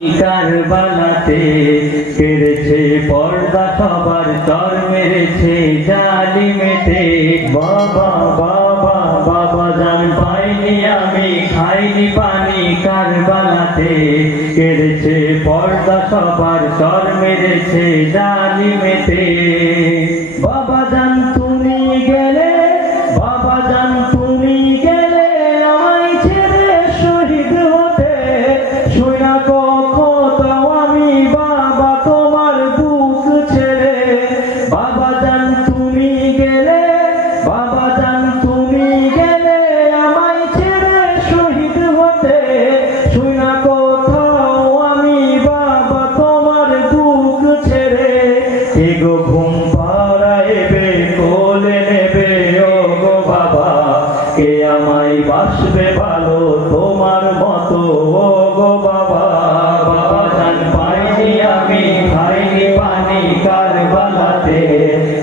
কারবালাতে কেড়েছে পর্দা সবার চর মেরেছে জালিমেতে বাবা বাবা বাবা, জান পাইনি আমি, খাইনি পানি কারবালাতে। কেড়েছে পর্দা সবার চর মেরেছে জালিমেতে বাবা কে আমায় বাসবে ভালো তোমার মতো। ও গো বাবা বাবা জান পাইনি আমি, খাইনি পানি কারবালাতে।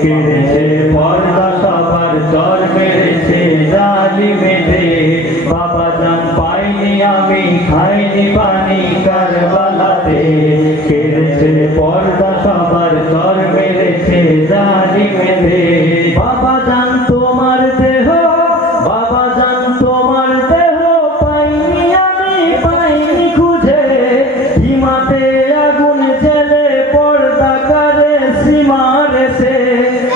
কেড়েছে পর্দা সবার চর মেরেছে জালিমেতে বাবা জান পাইনি আমি, খাইনি পানি কারবালাতে। কেড়েছে পর্দা সবার চর মেরেছে জালিমেতে বাবা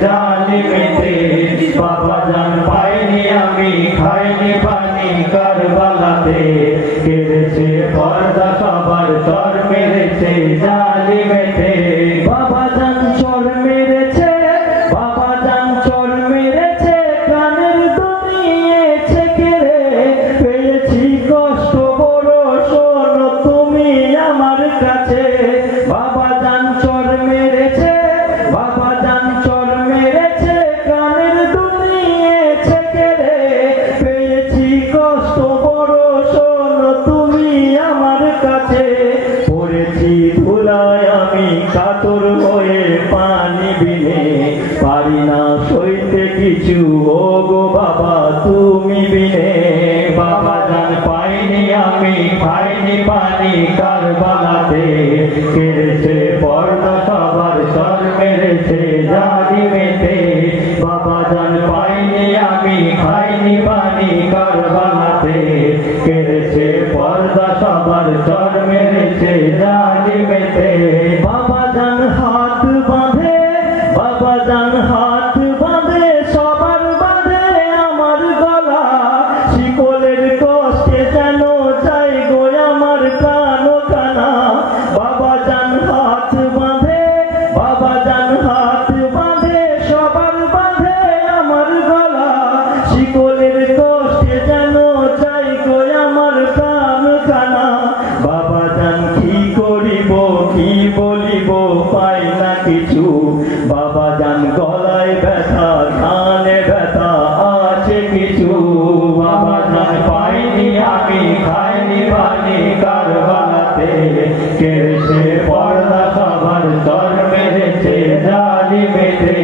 জালিমেতে বাবা জান পাইনি আমি খাইনি পানি কারবালাতে। কেড়েছে পর্দা সবার তর মেরেছে জালিমেতে গো বাবা, তুমি বিনে বাবা জান পাইনি আমি, খাইনি পানি কারবালাতে। কেড়েছে পর্দা সবার সর মেরেছে জানি মেতে। বাবা জান পাইনি আমি, খাইনি পানি কারবালাতে। কেড়েছে পর্দা সবার চর মেরেছে জানি মেতে। বাবা জান হাত বাঁধে, বাবা জান হাত পাই না কিছু। বাবা জান গলায় ব্যথা, কানে ব্যথা, আছে কিছু। বাবা জান পাইনি আমি খাইনি পানি কারবালাতে। কেড়েছে পর্দা সবার চর মেরেছে, জালি মেতে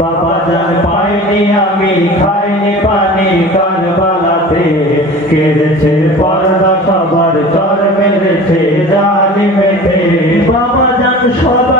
বাবা জান পাইনি আমি খাইনি পানি কারবালাতে। কেড়েছে পর্দা সবার চর মেরেছে, জালি মেতে বাবা জান সবার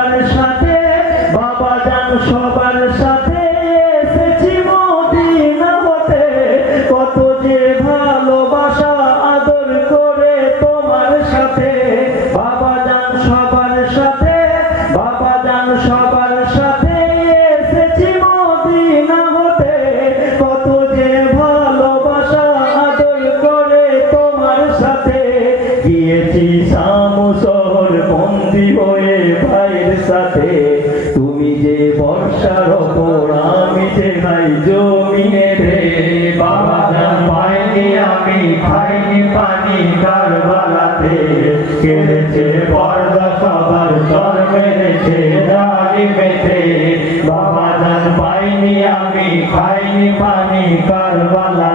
খাইনি পানি, কারবালাতে কেড়েছে পর্দা, সবার তর মেরেছে, ডালি মেতে বাবা জান পাইনি, আমি খাইনি পানি, কারবালা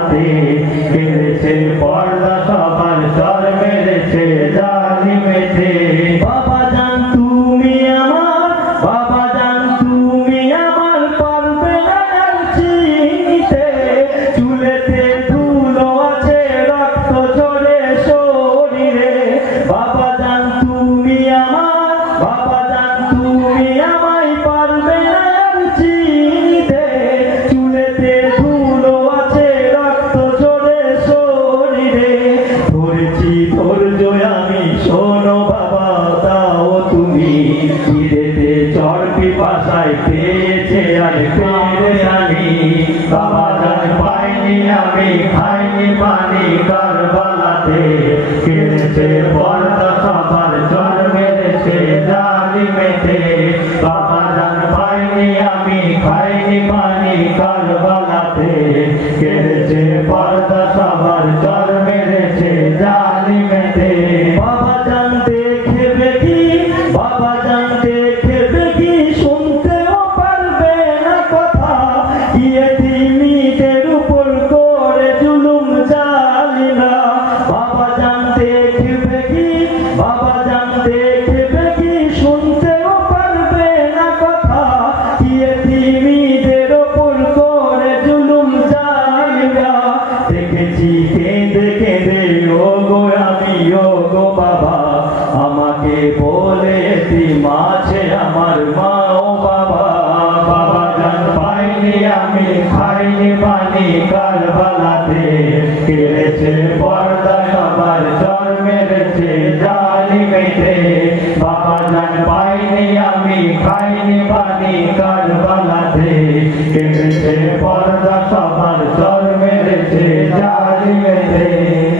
জান পেয়ের আলী বাবা জান পাইনি আমি खबर सर मेरे से जाली में थे बाबा जान पाइने আমি খাইনি পানি কার বালাতে কেটেছে পর্দা সবার সর মেরেছে জালি মেরেছে